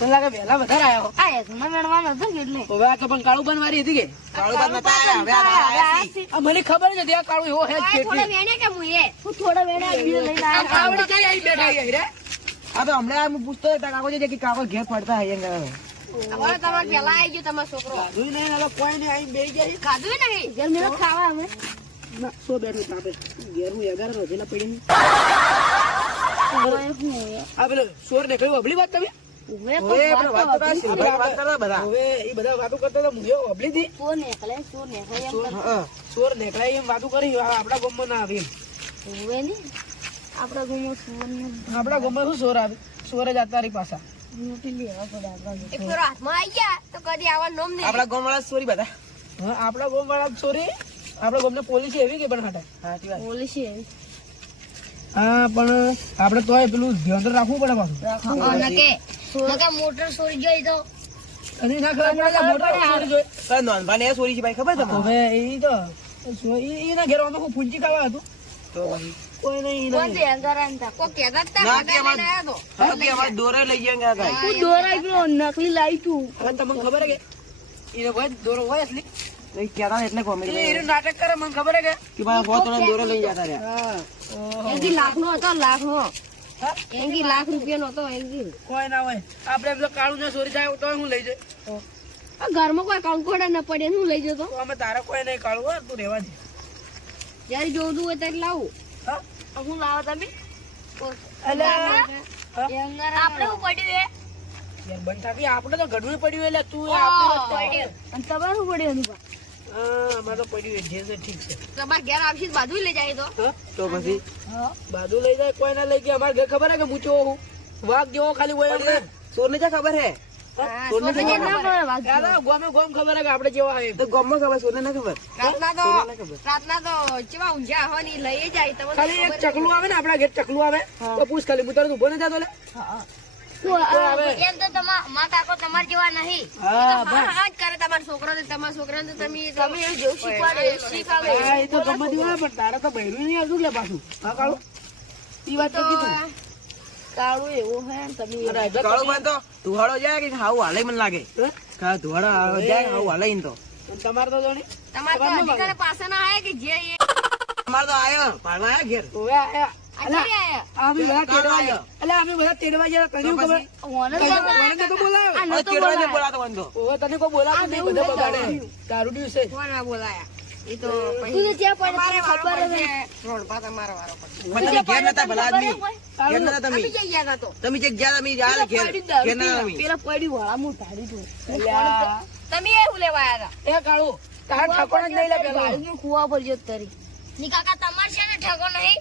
મને લાગે વહેલા વધારે આ યજમાન મેળવાનો હતો કે એટલે? હવે આ તો પણ કાળુ બનવારી હતી કે? કાળું બાદ નતા આયા, હવે આ આયા છે. આ મને ખબર જ હતી આ કાળુ એવો હે આ થોડા કેટલી. વેણે કે હું એ હું થોડા વેણે આ બીજો લઈને આ આવ્યો. કાવડી કઈ આવી બેઠા અહીં રે? આ તો હમણાં હું પૂછતો હતો કાકો છે કે કાકો ઘેર પડતા હૈ તમારે તમારે પેલા આવી ગયો તમારો છોકરો. ખાધું નહીં કોઈ નહીં અહીં બે ગયા ખાધું નહીં. ખાવા અમે ના, સો બેઠું તાપે ઘેર હું એગાર રોજેલા પડી આ પેલો સોર ને કહ્યું અબલી વાત તમે? ઉભે ઓય, આપણે વાત તો કાંઈ સિલ્વર વાત કરતા બધા. હવે એ બધા વાતો કરતા હતા હું એવો અબલી હતી. સો નીકળે સો નીકળે એમ સોર- કરતા. હા. સોર નેકળાઈ એમ વાતો કરી આ આપણા ગામમાં ના આવી આપણા ગામમાં સુવર્ણ ગામમાં શું સોર આવે? સોર જ આતારી પાછા. આપડા આપણા ગામવાળા સોરી બધા. આપડા ગામ વાળા સોરી. આપણે ગોમને પોલિસી એવી કે પણ હટાય સાચી વાત. પોલિસી એવી. હા પણ આપણે તોય પેલું ધ્યાન તો રાખવું પડે પાછું. નકે નકે મોટર સોરી જોઈ તો. અરે ના ખબર પડે મોટર સોરી જોઈ. તો નોંધવાને એ સોરી છે ભાઈ ખબર તમને? હવે એ તો એ ના ઘેર અમે ફૂંચી ખાવા હતું? તો ભાઈ કોઈ નહીં કોણ દે અંધારાંતા કો કેતા તા ના કે તો. કે અમાર દોરે લઈ ગયા ગાય કો દોરા પેલો નકલી લાઈ તું. તમને ખબર હે કે એ ભાઈ દોરો હોય એટલે? લઈ કહેતા ને એટલે comedy એટલે નાટક કરે મને ખબર હે કે? કે ભાઈ હોત ને દોરે લઈ જતા રહ્યા. હા. ઓહો. એંગી હતો લાખનો. હા? એંગી લાખ રૂપિયાનો હતો એંગી કોઈ ના હોય. આપણે પેલો કાળું ને ચોરી થાય તો હું લઈ જાય ઘરમાં કોઈ કંકોડા ન પડે હું લઈ જતો. અમે તારા કોઈ નહીં કાળું હોય તું રહેવા દે. જયારે જોતું હોય ત્યારે લાવું. હા? હું લાવો તમે? હા? એ આપણે શું પડ્યું એ બંધ થાકી આપણે તો ઘડવું પડ્યું એટલે તું એ આપણું અને તમારે શું પડ્યું અમારે તો પડ્યું જે છે ઠીક છે. તમારે ઘેર આવશે બાજુ લઈ જાય તો. તો પછી? બાજુ લઈ જાય કોઈ ના લઈ ગયા. અમારે ઘર ખબર હે કે મૂચો હું? વાઘ જેવો ખાલી હોય અમને ખબર હે? હા, ક્યાં ના ખબર? પડે વાત યાર આ ગોમે ગોમ ખબર હે કે જેવા આવે ખબર સોરને ના ખબર? રાતના તો ચેવા ઊંઝા હોય લઈ જાય ખાલી એક ચકલું આવે ને આપડા ઘેર ચકલું આવે તો પૂછ ખાલી. હું તરત ઊભો ન જાતો એમ તો તમા કાકો તમાર જેવા નહીં. હા હા હા જ કરે તમારા છોકરો ને તમારા છોકરા ને તમે તમે જેવું શીખવાડે. એવું એ તો ગમે હોય પણ તારે તો બૈરું નહીં આવતું લે પાછું. હા કાળું? ઈ વાત તો કીધું. કાળું એવું હે તમે અરે મને તો ધુવાડો જાય કે હાવ હાલે મને લાગે? કા ધુવાડો જાય હાવ હાલે તો? તમારે તો જોણી તમારે તો અધિકારી પાસે ના આયા કે જે તમારે તો આયો પાડવા આયા ઘેર? આયા. અમે બધા તેડવા ગયા. એટલે અમે બધા તેડવા ગયા. તને ખબર? ઓને તો બોલાયો. હવે તેડવા નહીં બોલાતો મને તો તને કોઈ બોલાતું નહીં બધા બગાડે. તારું દિવસે. ફોનમાં બોલાયા? એ તો તું ત્યાં પડે તમારે તને વારો ખબર પડશે. રોડ પર તમારો વારો પડશે. તમે ઘેર નતા ભલા આદમી ઘેર નતા તમે. અમે જઈ ગયા તો તમે જે ગયા તમે જા ઘેર ઘેર ના તમે પેલા પડી વાળા હું ઢાળી દઉં તમે એ હું લેવા આયા હતા? એ કાળું તારા ઠાકોર જ નહીં લે પેલા ભાઈનું ખુવા પર જો તરી. ની કાકા તમાર છે ને ઠેકો નહીં?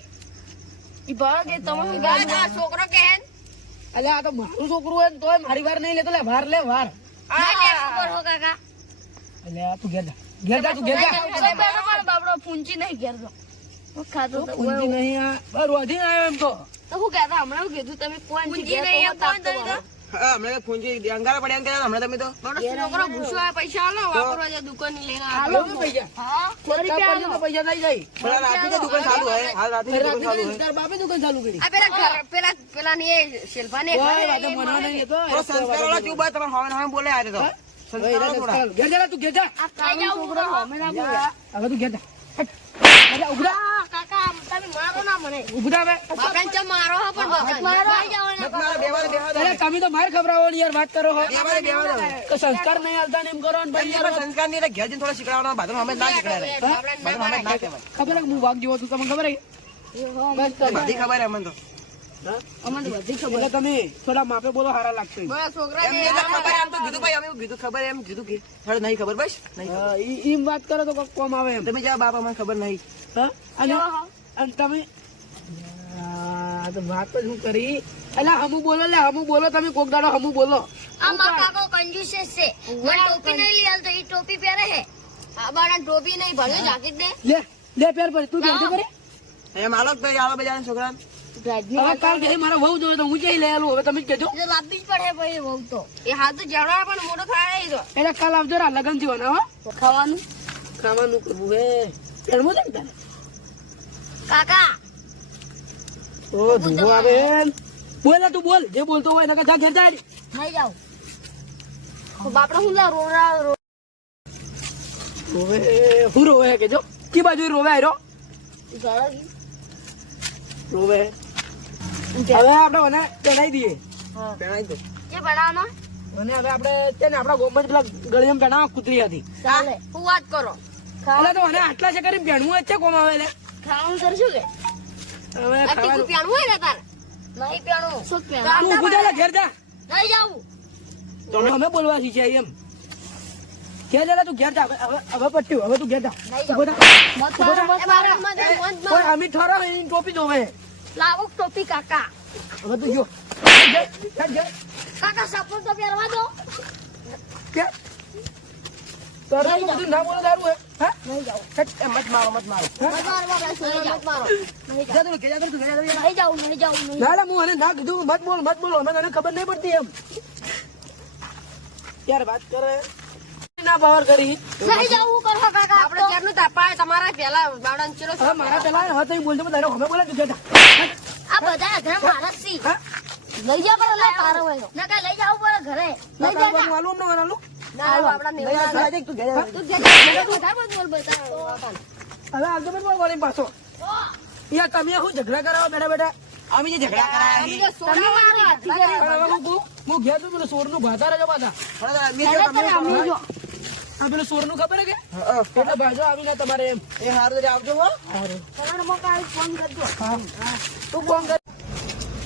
ઈ ભાવ તમે આ આ છોકરો કે હે આ તો મારું છોકરું હોય તોય મારી વાર નહીં લેતો લે વાર લે વાર. આ ટેકો કરો કાકા? તું ઘેર જા. ઘેર જા તું ઘેર જા. બાપડો પૂંચી નહીં ઘેર તો હું ખાતો તો ઊંધી નહીં આ બસ આવ્યો એમ તો. તો હું કહેતા હમણાં કીધું તમે કોણ પૂંજી નહીં તો? હમણાં ફૂંજી અંગારા પડ્યા કે હમણાં તમે તો. છોકરો ભૂસો આ પૈસા આલો વાપરવા જાય દુકાન લઈને આલો પૈસા? હા? રૂપિયા પૈસા થઈ જાય. પણ આ દુકાન ચાલુ હોય હાલ રાતની દુકાન ચાલુ હોય. બાપે દુકાન ચાલુ કરી. આ પેલા પેલા પેલા ની એ ને મનવા નહીં લેતો થોડો સંસ્કારવાળા ચૂપ હોય, તમારે હવે હવે બોલે આ તો. ઘેર જા. તું ઘેર જા. હવે તું ઘેર જા. હટ. તમે મારો ના મને. ઉભરા બે ચમ મારો હો પણ બાપરાને મારી. જાઓ ને. મારો, બેવા બેવા અરે તમે તો માર ખબરાવો ને યાર વાત કરો હો. બેવા બેવા દે. સંસ્કાર નહીં હાલતા ને એમ કરો ને ભાઈ યાર સંસ્કાર નહીં ઘેર જઈને થોડા શીખડાવવાના, અમે ના અમે ના કહેવાય. ખબર હે હું વાઘ જેવો છું તમને ખબર હે? બસ બધી ખબર હે અમને તો. અમને બધી ખબર. તમે થોડા માપે બોલો હારા લાગશે. છોકરા એમ ખબર એમ તો કીધું ભાઈ, અમે કીધું ખબર એમ કીધું કે હવે નહીં ખબર બસ નહીં ઈમ વાત કરો તો કોમ આવે એમ. તમે જાઓ બાપ અમને ખબર નહીં. હા? અને અને તમે આ તો વાત જ કરી? એટલે હમુ બોલો લે હમુ બોલો તમે કોક દાડો હમુ બોલો. આ મારા કાકો કંજૂસ છે. મને ટોપી નહીં લઈ તો ઈ ટોપી પહેરે હે આ બાળા ટોપી નહીં ભલે જાકેટ દે. લે લે પહેર પર તું પહેરતી કરી એમ માલક ભાઈ આલો બજાર છોકરા હવે કાલ કે મારો વહુ જોવે તો હું જઈ લઈ આલું? હવે તમે કેજો એ લાવવી જ પડે ભાઈ વહુ તો. એ હાથ તો જવડા પણ મોટો થાય ઈ તો એટલે કાલ આવજો રા લગન થયો હો. ખાવાનું? ખાવાનું કરવું હે. પેણવું છે ને તારે? કાકા. ઓ ધુઓ આવે બોલ તું બોલ. જે બોલતો હોય નકર જા ઘેર જા નહીં જાઉં. બાપડે હું લા રોરા રો રોવે હું રોવે કે જો? કી બાજુ રોવે આયરો? રોવે. હવે આપણે મને ચડાઈ દઈએ. ચડાઈ દો. કે બનાવવાનો અને હવે આપણે છે ને આપણા ગોમત પેલા ગળિયમ પેણા કૂતરી હતી. ચાલે. હું વાત કરો. એટલે તો મને આટલા છે કરી ભેણવું જ છે કોમ આવે એટલે ખાવાનું કરશું કે. હવે ખાવાનું. પ્યાણું હોય ને તારે. નહીં પ્યાણું. શું તું ઊભું થા ઘેર જા. નહીં જાવું તો અમે બોલવા છે એમ. ઘેર જા તું ઘેર જા. હવે હવે- હવે પટ્યું હવે તું ઘેર જા. કોઈ અમી ઠરો એની ટોપી જોવે. લાવો ટોપી કાકા. હવે તું જો. કાકા સપોર્ટ તો પહેરવા દો. ઘેર. તારે બધું ના બોલે તારું હે? હા? નહીં જાઉં હેટ, મત મારો મત મારો મત મારો મત મારો જા તું ઘેર તું ઘેર જા, તું ઘેર જા. નહીં જાઉં નહીં જાઉં નહીં ના ના હું એને ના કીધું. મત બોલ મત બોલ. અમે તને ખબર નહીં પડતી એમ. યાર વાત કરે. ના પાવર કરી. નહીં જાવું કરો કાકા આપણે ક્યારનું તાપાય તમારા પહેલા બાવડાને હવે મારા પેલા હવે તો બોલતો તારે અમે બોલે તું આ બધા ઘરે મારા સી હા. લઈ જા પર લે તારો ના કા લઈ જાવ પર ઘરે. લઈ જા ના બોલ હવે આવતો મેં વળી પાછો. યાર તમે શું ઝઘડા કરાવો બેઠા બેઠા? અમે જે ઝઘડા કરાયા છે. તમે મારો હાથી કરે પણ હવે હું ઘેર છું પેલું સોરનું ભાતા રહેજો પાછા. પેલું ખબર હે કે એટલે ભાજો આવીને તમારે એમ. એ હારું આવજો હો. ફોન કરજો. તું ફોન કર.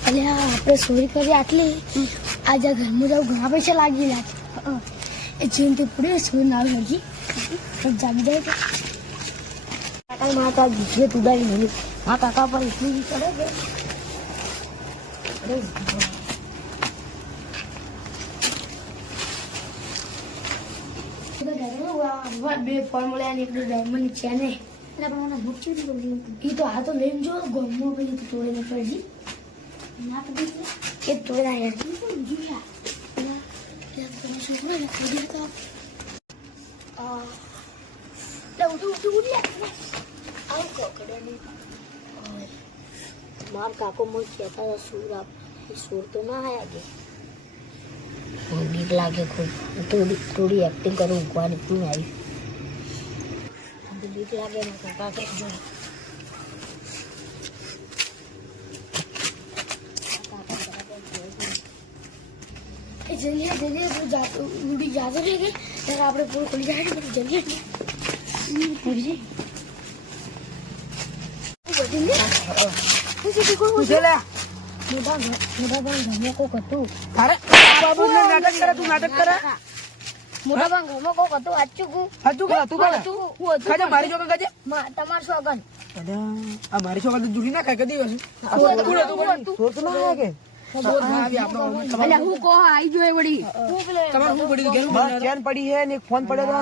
અલે આ આપણે ચોરી કરી આટલી? આજે ઘરમાં જવું ઘણા પૈસા લાગી લાગે ના લાગી તો જાગી જાય કે? કાકા માતા જીજે તુડાવી નહીં આ કાકા પર એટલી ચડે કે બે ફોન મળ્યા ને એક ડાયમંડ છે ને. એટલે પણ મને મૂકી દીધું એ તો. આ તો લઈને જો ગમો પેલી તો તોડીને ફરજી ના તો દીકરો એ તોડા યાર છોકરો ખોદી તો માર કાકો મને કહેતા હતા સુર આપ સૂર તો ના આયા કે બીક લાગે ખૂબ થોડી થોડી એક્ટિંગ કરું ઊંઘવાની તું આવી બીક લાગે કાકા કે જો એ જલ્દી જલ્દી તું જાતો ઉડી જાતો રહે કે ત્યારે આપણે પૂરું ખોલી જાય ને પછી જલ્દી પૂરી પૂછે લે મોટા ઘર- મોટા ભાઈ ઘરમાં કોક હતું અરે બાબુ ને નાટક કરે તું નાટક કરે મોટા ભાઈ ઘરમાં કોક હતું. આચું કુ હતું કે હતું કરે હતું હું હતું કાજે મારી છોકર કાજે તમાર સોગન આ મારી તો જુડી ના ખાય કદી હું કે આવી એટલે વળી. તમારે ચેન પડી ને ફોન પડ્યો તો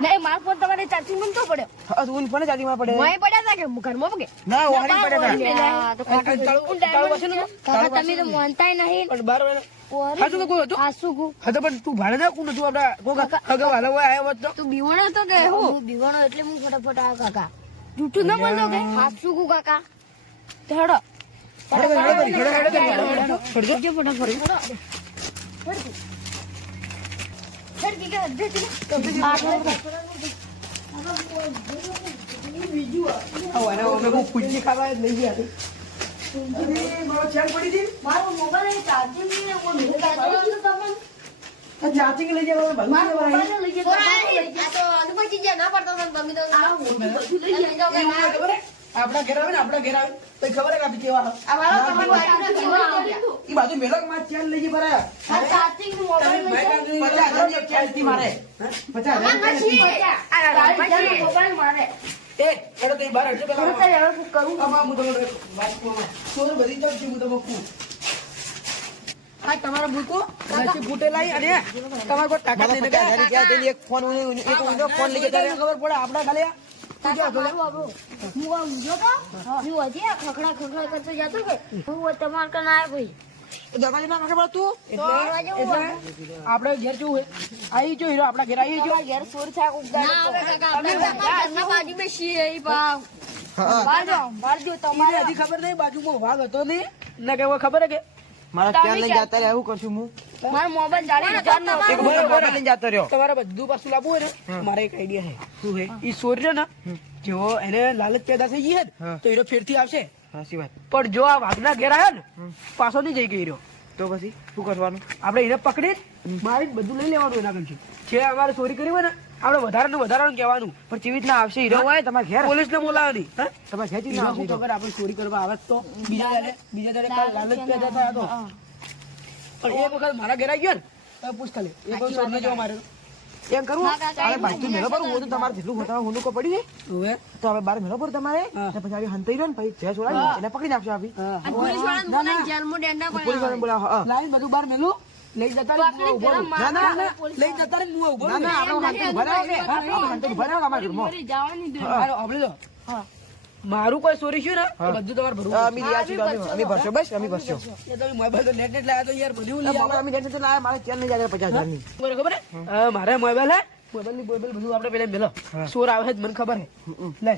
નહીં મારો ફોન તમારે ચાર્જિંગમાં તો પડ્યો. હા, તો ફોન જ આદીમાં પડે મોય પડ્યા હતા કે ઘરમાં પગે? ના વાળી પડ્યા હતા. તમે તો માનતાય નહીં. પણ બાર વાગે હાચું કોઈ હતું આસુ કુ હા પણ તું ભાડે ના કોણ હતું આપડા કોક અગાઉ હાલો હોય આવ્યો તો. તું બીવાણો હતો કે હું? બીવાણો એટલે હું ફટાફટ આવ્યો કાકા. જૂઠું ના બોલતો કે? હાસુ કુ કાકા? તો ખાવા લઈ ગયા ચાર્જિંગ લઈ. આ તો અનુપમ ચીજ ના પડતો મમ્મી તો લઈ હે? આપણા ઘેર આવે ને આપણા ઘેર આવે તો ખબર આપી કેવા આ વાળો તમારો વાળો કેવો ઈ બાજુ મેલકમાં ચેન લઈ ભરાય. ચાર્જિંગ મોબાઈલ મારે. હે? મોબાઈલ મારે એ, તો ઈ હટજો પેલા. શું કરું હું તમને વાત કહું. ચોર બધી જાઉં છું, હું તમને કહું. આ તમારા અને તમારે કોઈ ગયા એક ફોન એક ફોન લઈ ગયા ખબર પડે આપડા ખાલી આ- કાકા ખોલે? મારું આપણું. હું આમ ઊંઘ્યો તો, હું. હજી આ ખખડા ખખડા કરતો જતો કે હું તમારે કને આવ્યો ભાઈ? દરવાજો ના ખબર તું? એટલે એટલે આપણે ઘેર જવું આવી જો હીરો આપણા ઘેર આવી જો. ઘેર સોર થાક જાઓ, બહાર જાઓ, એને તમારે. હજી ખબર નહીં બાજુમાં વાઘ હતો નહીં. ને કે ખબર હે કે મારા ક્યાં લઈને જતા રહ્યા? એવું કરશું હું? મારો મોબાઈલ જાળી. એક બોલો લઈને જતો રહ્યો. તમારે બધું પાછું લાવવું હોય ને મારે એક આઈડિયા છે. શું હે ઈ સોર્ય ને જો એને લાલચ પેદા થઈ ગઈ હે. તો એનો ફેરથી આવશે. સાચી વાત. પણ જો આ વાઘના ઘેર આવ્યો ને પાછો નહીં જઈ ગઈ રહ્યો તો પછી શું કરવાનું? આપણે એને પકડી મારી બધું લઈ લેવાનું એના કંથી છે અમારે ચોરી કરી હોય ને આપણે વધારે ને વધારે કહેવાનું. પણ કેવી રીતના આવશે હીરો હોય તમારે ઘેર પોલીસ ને બોલાવવાની તમારે ઘેર હીરો આવશે ખબર આપણે ચોરી કરવા આવે તો? બીજા દાડે બીજા દાડે કાલ લાલચ પેદા થયા તો? પણ એક વખત મારા ઘેર આવી ગયો ને તો પૂછ ખાલી. એક વખત ચોરને જેવો મારે. એમ કરવું અરે ભાઈ તું મેળો પર હું તો તમારે જેટલું હોતા હું લોકો પડી જાય. હવે? તો હવે બાર મેળો પર તમારે? પછી આવી હંતાઈ રહ્યો ને પછી જે છોડાવી એને પકડી નાખશો આપી પોલીસ આ બોલાવી જેલમાં ડંડા પોલીસ વાળાને બોલાવો લાઈન બધું બાર મેલું? લઈ જતા રહે, ઊભો ના ના ના લઈ જતા રહે, મું ઊભો ના ના આપણે હંતાઈ ભરાવો ને આપણે હંતાઈ ભરાવો અમારા ઘરમાં જવાની દે. હાલો, સાંભળી લો. મારું કોઈ સોરી છે ને બધું તમારે ભરવું અમે ભરશો બસ અમે ભરશો તમે મોબાઈલ તો નેટ નેટ લાયા તો યાર બધું લઈ. અમે લાયા મારે ચેન નહીં જાય પચાસ હજારની બરોબર ખબર હે? મારે મોબાઈલ હે મોબાઈલની મોબાઈલ બધું આપણે પેલા મેલો સોર આવે છે મને ખબર હે લે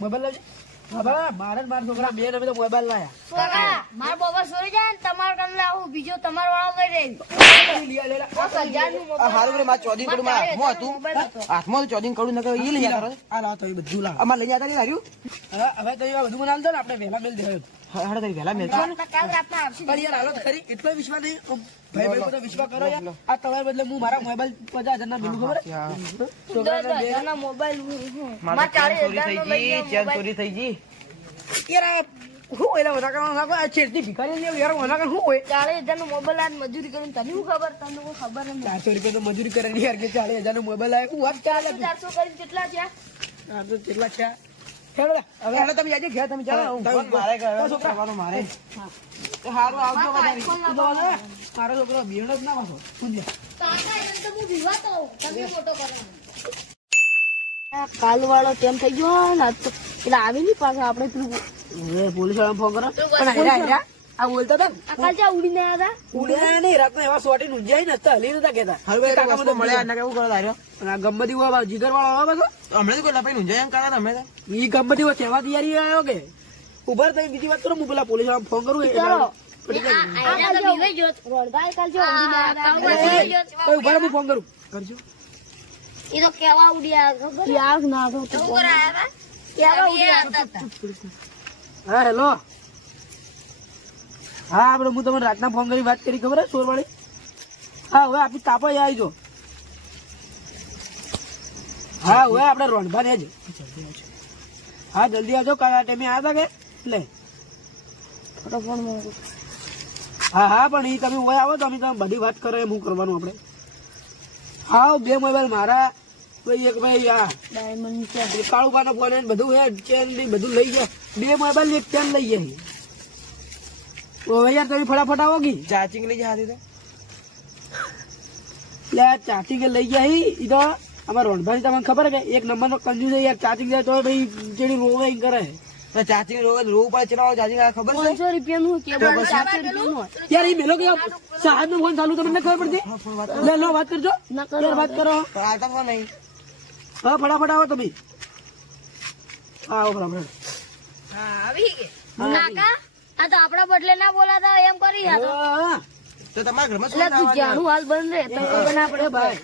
મોબાઈલ લાવજે મારે મારા છોકરા બે ને તો મોબાઈલ લાયા. કાકા, મારા બાબા સોરી જાય ને તમારે કને આવું બીજો તમારો વાળો લઈ રહી હારું રે મારે ચોદીન કડું મારા હાથમાં હતું. હાથમાં તો ચોદીન કડું નકર એ લઈ જતા આ લાવો તો એ બધું લાવો. અમારે લઈ જતા નહીં હાર્યું? હવે હવે તો એ બધું મને આલજો ને આપણે વહેલા મેલ દેવાય હાડે તારી વેલા મેલતો ને? પણ યાર હાલો ખરી એટલો વિશ્વાસ નહીં. ભાઈ ભાઈ બધો વિશ્વાસ કરો યાર. આ તમારા બદલે હું મારા મોબાઈલ પચાસ હજાર ના બિલ ખબર? છોકરાને બે- હજારના મોબાઈલ મારા હું. મારે મારે ચેન ચાલીસ ચોરી થઈ ગઈ ચેન ચોરી થઈ ગઈ. યાર આ છેડતી ભિખારી લેવું હોય? ચાલીસ હજારનો મોબાઈલ આજ મજૂરી કરીને તને શું ખબર? તને કોઈ ખબર ચારસો રૂપિયા તો મજૂરી કરે ને યાર કે ચાલીસ હજાર નો મોબાઈલ આવે હું વાત ચાલે ચારસો કરીને કેટલા છે આ તો કેટલા છે હવે તમે જાજો ઘેર તમે હું મારે મારે. હારું આવજો વધારે. મારો છોકરો જ ના વાસો પૂછ લે કાલ વાળો તેમ થઈ ગયો? ને તો એટલે આવી નહીં પાછા આપણે પેલું પોલીસવાળા ફોન કરો. પણ હેરા હેરા આ બોલતા હતા ને? આ કાલ ઉડીને આવ્યા ઉડ્યા નહીં રાતના એવા સોટી ઉજાઈ ને હલી નતા કેતા હવે કાકા કાકા મને મળ્યા ના કેવું કરો તાર્યો અને આ ગંબદી જીગર વાળો આવે પાછો? હમણાં તો કોઈ લપાઈ ઊંઝાય એમ કરા તમે ઈ ગંબદી વાળો સેવા તૈયારી આવ્યો કે ઊભા થઈ બીજી વાત કરો હું પેલા પોલીસવાળા ફોન કરું ઊભા હું ફોન કરું કરજો એ તો કેવા ઉડ્યા ખબર યાર ના તો કેવા ઉડ્યા હા હેલો હા આપણે હું તમને રાતના ફોન કરી વાત કરી ખબર હે સોરવાળી હા હવે આપી તાપા આવજો હા હવે આપણે રોણભા ને જ હા જલ્દી આવજો કાલે આ ટાઈમે આવ્યા કે? લે. હા હા પણ એ તમે હોય આવો તો અમે તમે બધી વાત કરો એમ હું કરવાનું આપણે? હા બે મોબાઈલ મારા. ભાઈ એક ભાઈ આ. ડાયમંડ છે. કાળુબાનો ફોન બધું હે ચેન ને બધું લઈ ગયા. બે મોબાઈલ ને એક ચેન લઈ ગયા. તો યાર તમે ફટાફટ આવો કી? ચાચી લઈ જા તો. લે આ ચાચી કે લઈ ગયા હી ઈ તો અમારા રોણભાઈ તમને ખબર કે એક નંબર નો કંજુ છે યાર ચાર્જિંગ જાય તો ભાઈ જેડી રોવે ઈ કરે. ચાર્જિંગ રોવે રોવ પર ચલાવો ચાર્જિંગ આ ખબર છે? 500 રૂપિયા નું કેબલ ચારસો રૂપિયા નું યાર ઈ મેલો કે સાહેબનું ફોન ચાલુ તમને ખબર પડતી? લે લો વાત કરજો. ના કરો. યાર વાત કરો. પણ તો ફોન નહીં. હા ફટાફટ આવો તમે. હા આવો ફટાફટ. કાકા આ તો આપણા બદલે ના બોલાતા એમ કરી આ તો. હા. તો તમારા ઘરમાં શું હાલ બંધ રહે તો ના ભાઈ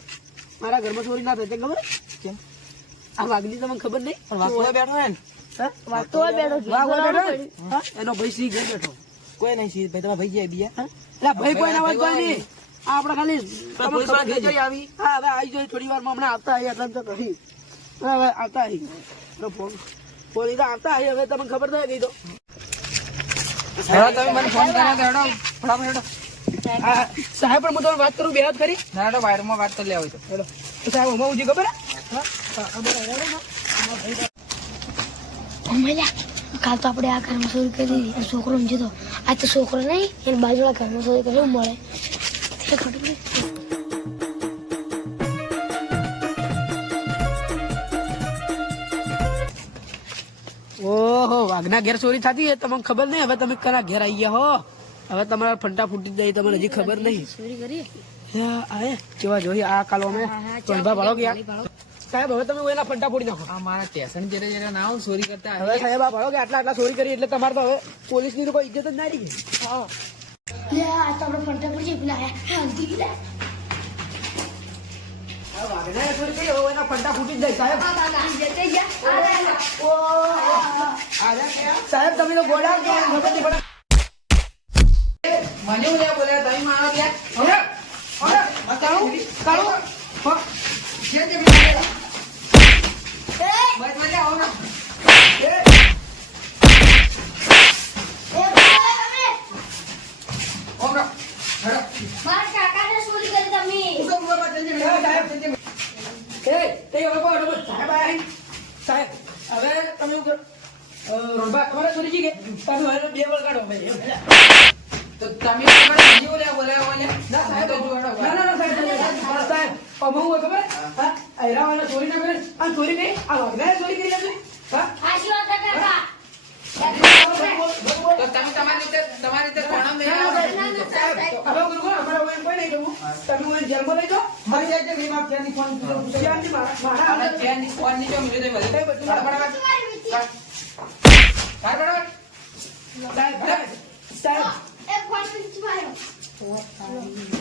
મારા ઘરમાં ચોરી ના થાય ખબર? કેમ? આ વાઘની તમને ખબર નહીં? બેઠો હે. વાઘ બેઠો? એનો ભાઈ સિંહ ઘેર બેઠો. કોઈ નહીં સિંહ ભાઈ તમારા ભાઈ જાય બીજા એટલે ભાઈ કોઈ ના વાત નહીં આપણે ખાલી આવી. હા હવે આવી જાય થોડી વારમાં હમણાં આવતા આવી એટલે તો કહી હવે આવતા આવી ફોન ફોન તો આવતા આવી હવે તમને ખબર થાય ગઈ તો. તમે મને ફોન કર્યો હેડો ફટાફટ હેડો સાહેબ પણ હું તમને વાત કરું બે વાત કરી. ના હેડો વાયરમાં વાત કરી લેવાય ચલો તો સાહેબ હમણાં ઉજી ખબર ને. કાલ તો આપણે આ ઘરમાં ચોરી કરી દીધી. છોકરો સમજે તો આ તો છોકરો નહીં એને બાજુવાળા ઘરમાં ચોરી કરી એવું મળે? તે ખોટું ઓહો વાઘના ઘેર ચોરી થતી હે તમને ખબર નહીં હવે તમે કના ઘેર આવી ગયા હો. હવે તમારા ફંટા ફૂટી જાય તમને હજી ખબર નહીં. કરી કેવા જોઈએ આ કાલો અમે ચંભા ભાળો ગયા સાહેબ હવે તમે એના ફંટા ફોડી નાખો. આ મારા સ્ટેશન જયારે જયારે ના આવું ચોરી કરતા હવે સાહેબ આ ભાડો કે આટલા આટલા ચોરી કરી એટલે તમારે તો હવે પોલીસની તો કોઈ ઇજ્જત જ ના રહી. ગઈ લે આ તો આપણે ફંટા પેલા હાલતી લે ફંટા ફૂટી જ જાય સાહેબ. સાહેબ તમે તો ગોળા ખબર નહીં પડે મને હું લ્યા બોલ્યા તમે મારો લ્યા. હવે હવે કાળું કાળું. જે જે બોલ્યા. બસ મને આવો ના એ, ઓમ ના હેડો મારા કાકાને ચોરી કરી તમે ઉસો બોલવા જલ્દી એ, સાહેબ એ, તે હવે કોઈ રમત સાહેબ આયા અહીં. સાહેબ હવે તમે શું કરો અ, રોનબા તમારે ચોરી ગઈ કે તમે હવે બે વળ કાઢો ભાઈ એમ. તો તમે મને મને લ્યા બોલ્યા બોલ્યા ના સાહેબ તો જોડો ના ના ના સાહેબ સાહેબ સાહેબ અમે હું ખબર હા અહેરાવાને ચોરી ના કરે આ ચોરી કરી આ વાઘનાએ ચોરી કરી એમને હા આશી વાત છે કાકા તો તમે તમારી રીતે તમારી રીતે ઘણા મેળા હવે ગુરુ અમારે હવે કોઈ નહીં જવું. તમે મને જેલમાં લઈ જાઓ. મારી આજે નહીં માફ ત્યાંની ફોન ત્યાંની મારા મારા અને ચેનની ફોનની જો મિલે તો બધે. બધું બરાબર. બરાબર. સાહેબ સાહેબ એક ફોન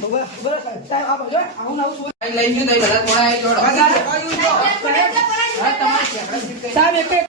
બરાબર બરાબર સાહેબ. ને એક